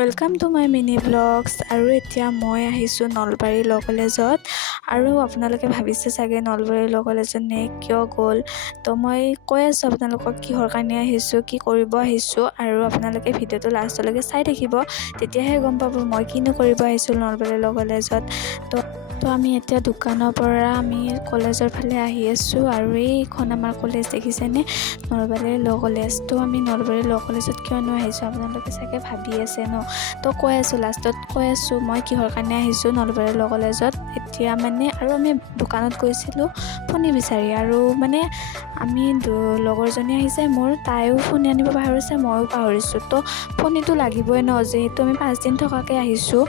Welcome to my mini blogs. আৰু এতিয়া মই আহিছোঁ নলবাৰী ল' কলেজত। আৰু আপোনালোকে ভাবিছে চাগে নলবাৰী ল' কলেজত কিয় গ'ল। তো মই কৈ আছোঁ আপোনালোকক কিহৰ কাৰণে আহিছোঁ, কি কৰিব আহিছোঁ। আৰু আপোনালোকে ভিডিঅ'টো লাষ্টলৈকে চাই থাকিব, তেতিয়াহে গম পাব মই কিনো কৰিব আহিছোঁ নলবাৰী ল' কলেজত। তো আমি এতিয়া দোকানৰ পৰা আমি কলেজৰ ফালে আহি আছোঁ। আৰু এইখন আমাৰ কলেজ দেখিছেনে, নলবাৰী ল' কলেজ। তো আমি নলবাৰী ল' কলেজত কিয়নো আহিছোঁ আপোনালোকে চাগে ভাবি আছে ন। তো কৈ আছোঁ, লাষ্টত কৈ আছোঁ মই কিহৰ কাৰণে আহিছোঁ নলবাৰী ল' কলেজত। এতিয়া আৰু আমি দোকানত গৈছিলোঁ ফণি বিচাৰি। আৰু আমি লগৰজনী আহিছে মোৰ, তাইও ফণি আনিব পাহৰিছে, ময়ো পাহৰিছোঁ। তো ফণিটো লাগিবই ন, যিহেতু আমি 5 দিন থকাকৈ আহিছোঁ।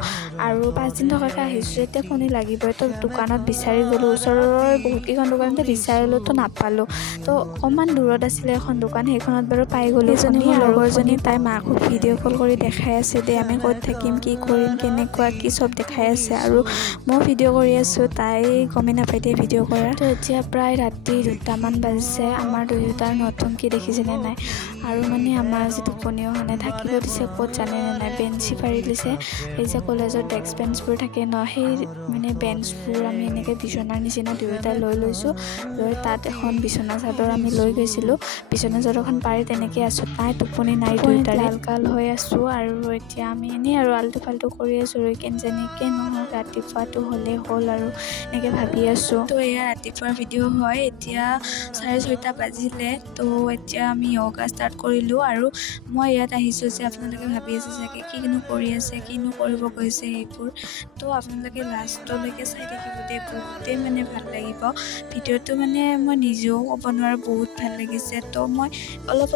আৰু 5 দিন থকাকৈ আহিছোঁ এতিয়া ফণি লাগিবই। তো দোকানত বিচাৰি গ'লোঁ, ওচৰৰ বহুতকেইখন দোকানতে বিচাৰিলোঁ, তো নাপালোঁ। তো অকণমান দূৰত আছিলে এখন দোকান, সেইখনত বাৰু পাই গ'লোঁ। সেইজনী মোৰ লগৰজনী, তাই মাকো ভিডিঅ' কল কৰি দেখাই আছে দে আমি ক'ত থাকিম, কি কৰিম, কেনেকুৱা কি চব দেখাই আছে। আৰু মই ভিডিঅ' কৰি আছোঁ, তাই গমেই নাপাই দিয়ে ভিডিঅ' কৰা। তো এতিয়া প্ৰায় ৰাতি 2টামান বাজিছে। আমাৰ দুয়োটাৰ নতুনকৈ দেখিছেনে নাই। আৰু আমাৰ আজি টোপনিও অহা নাই, থাকিব দিছে ক'ত জানেনে নাই, বেঞ্চি পাৰি দিছে। এই যে কলেজৰ ডেস্ক বেঞ্চবোৰ থাকে ন, সেই বেঞ্চবোৰ আমি এনেকৈ বিচনাৰ নিচিনা দুয়োটাই লৈছোঁ। লৈ তাত এখন বিচনা চাদৰ আমি লৈ গৈছিলোঁ, বিচনা চাদৰখন পাৰি তেনেকৈ আছোঁ। তাই টোপনি নাই, দুয়োটাৰে কাল হৈ আছোঁ। আৰু এতিয়া আমি এনেই আৰু আল্টু ফাল্টু কৰি আছোঁ, যেনেকৈ নহওক ৰাতিপুৱাটো হ'লেই হ'ল আৰু এনেকৈ ভাবি আছোঁ। তো এয়া ৰাতিপুৱাৰ ভিডিঅ' হয়, এতিয়া 6:30 বাজিলে। তো এতিয়া আমি য়োগা ষ্টাৰ্ট কৰিলোঁ। আৰু মই ইয়াত আহিছোঁ যে আপোনালোকে ভাবি আছে চাগে কিনো কৰি আছে, কিনো কৰিব গৈছে এইবোৰ। তো আপোনালোকে লাষ্টলৈকে চাই থাকিব দেই, বহুতেই ভাল লাগিব ভিডিঅ'টো। মই নিজেও ক'ব নোৱাৰোঁ, বহুত ভাল লাগিছে। তো মই অলপ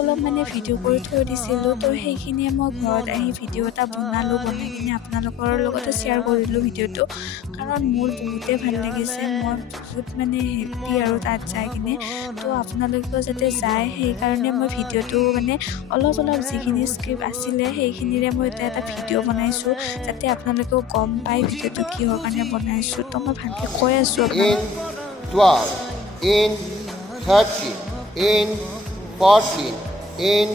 ভিডিঅ' কৰি থৈ দিছিলোঁ। তো সেইখিনিয়ে মই ঘৰত আহি ভিডিঅ' এটা বনাই কিনে আপোনালোকৰ লগতো শ্বেয়াৰ কৰিলোঁ ভিডিঅ'টো। কাৰণ মোৰ বহুতেই ভাল লাগিছে, মই বহুত হেপ্পী আৰু তাত যাই কিনে। তো আপোনালোকেও যাতে যায়, সেইকাৰণে মই ভিডিঅ'টো অলপ যিখিনি স্ক্ৰিপ্ট আছিলে সেইখিনিৰে মই এটা ভিডিঅ' বনাইছোঁ, যাতে আপোনালোকেও গম পায় ভিডিঅ'টো কিহৰ কাৰণে বনাইছোঁ। তো মই ভালকৈ কৈ আছোঁ আপোনালোকক। In 12, in 13, in 14, in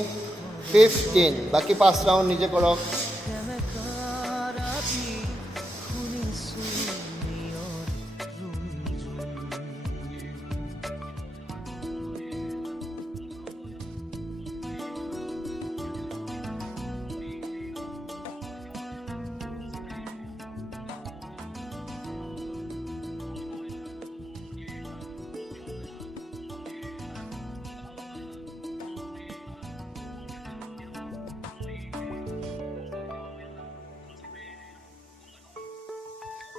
15, বাকি 5 রাউন্ড নিজে করো।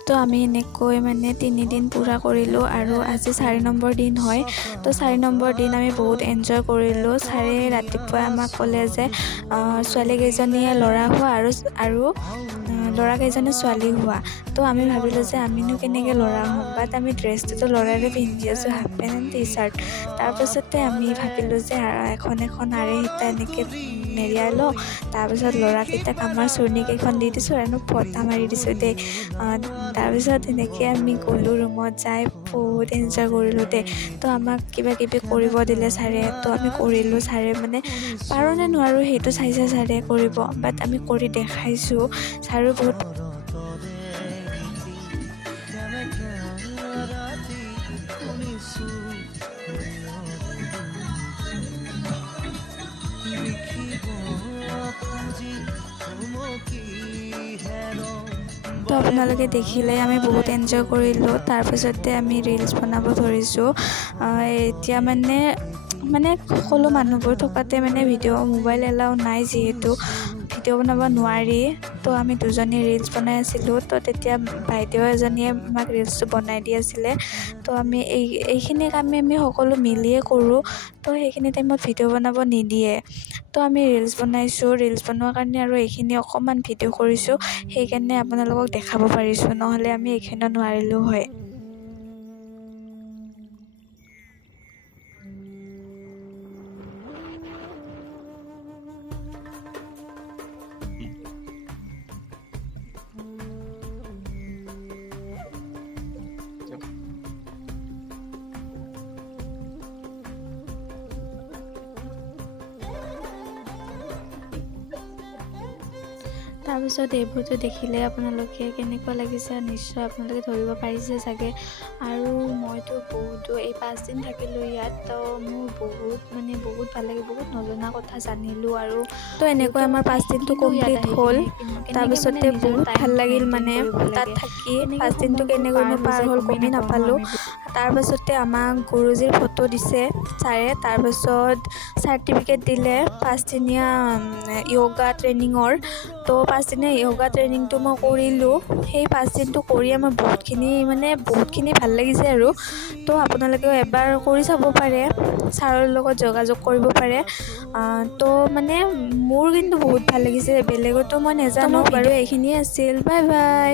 তো আমি এনেকৈ 3 দিন পূৰা কৰিলোঁ। আৰু আজি 4 নম্বৰ দিন হয়। তো 4 নম্বৰ দিন আমি বহুত এনজয় কৰিলোঁ। ছাৰে ৰাতিপুৱাই আমাক ক'লে যে ছোৱালীকেইজনীয়ে ল'ৰা হোৱা আৰু ল'ৰাকেইজনে ছোৱালী হোৱা। তো আমি ভাবিলোঁ যে আমিনো কেনেকৈ ল'ৰা হ'ম, বাট আমি ড্ৰেছটোতো ল'ৰাৰে পিন্ধি আছোঁ, half pant and T shirt. তাৰপাছতে আমি ভাবিলোঁ যে এখন আৰে সীতা এনেকৈ মেৰিয়াই লওঁ। তাৰপিছত ল'ৰাকেইটাক আমাৰ চুৰ্ণিকেইখন দি দিছোঁ আৰু ফটা মাৰি দিছোঁ দেই। তাৰপিছত এনেকৈ আমি গ'লোঁ ৰুমত, যাই বহুত এনজয় কৰিলোঁ দেই। তো আমাক কিবা কিবি কৰিব দিলে ছাৰে, তো আমি কৰিলোঁ। ছাৰে পাৰোঁ নে নোৱাৰোঁ সেইটো চাইছে ছাৰে কৰিব, বাট আমি কৰি দেখাইছোঁ। ছাৰো বহুত তো আপোনালোকে দেখিলে আমি বহুত এনজয় কৰিলোঁ। তাৰপিছতে আমি ৰিলচ বনাব ধৰিছোঁ। এতিয়া সকলো মানুহবোৰ থকাতে ভিডিঅ' মোবাইল এলাও নাই, যিহেতু ভিডিঅ' বনাব নোৱাৰি। তো আমি দুজনী ৰিলচ বনাই আছিলোঁ। তো তেতিয়া বাইদেউ এজনীয়ে আমাক ৰিলচটো বনাই দি আছিলে। তো আমি এইখিনি কাম আমি সকলো মিলিয়ে কৰোঁ। তো সেইখিনি টাইমত ভিডিঅ' বনাব নিদিয়ে। তো আমি ৰিলচ বনাইছোঁ, ৰিলচ বনোৱাৰ কাৰণে আৰু এইখিনি অকণমান ভিডিঅ' কৰিছোঁ, সেইকাৰণে আপোনালোকক দেখাব পাৰিছোঁ, নহ'লে আমি এইখিনিও নোৱাৰিলোঁ হয়। তাৰপিছত এইবোৰতো দেখিলে আপোনালোকে কেনেকুৱা লাগিছে নিশ্চয় আপোনালোকে ধৰিব পাৰিছে চাগে। আৰু মইতো এই 5 দিন থাকিলোঁ ইয়াত, তো মোৰ বহুত ভাল লাগে, বহুত নজনা কথা জানিলোঁ। আৰু তো এনেকৈ আমাৰ 5 দিনটো কমপ্লিট হ'ল। তাৰপিছতে বহুত ভাল লাগিল মানে তাত থাকি। 5 দিনটো কেনেকৈনো পাৰ হ'ল গমেই নাপালোঁ। তাৰপাছতে আমাক গুৰুজীৰ ফটো দিছে ছাৰে, তাৰপাছত চাৰ্টিফিকেট দিলে 5দিনীয়া য়োগা ট্ৰেইনিঙৰ। তো 5দিনীয়া য়োগা ট্ৰেইনিংটো মই কৰিলোঁ। সেই 5 দিনটো কৰিয়ে মই বহুতখিনি ভাল লাগিছে আৰু। তো আপোনালোকেও এবাৰ কৰি চাব পাৰে, ছাৰৰ লগত যোগাযোগ কৰিব পাৰে। তো মানে মোৰ কিন্তু বহুত ভাল লাগিছে, বেলেগতো মই নাজানো বাৰু। এইখিনিয়ে আছিল, বাই বাই।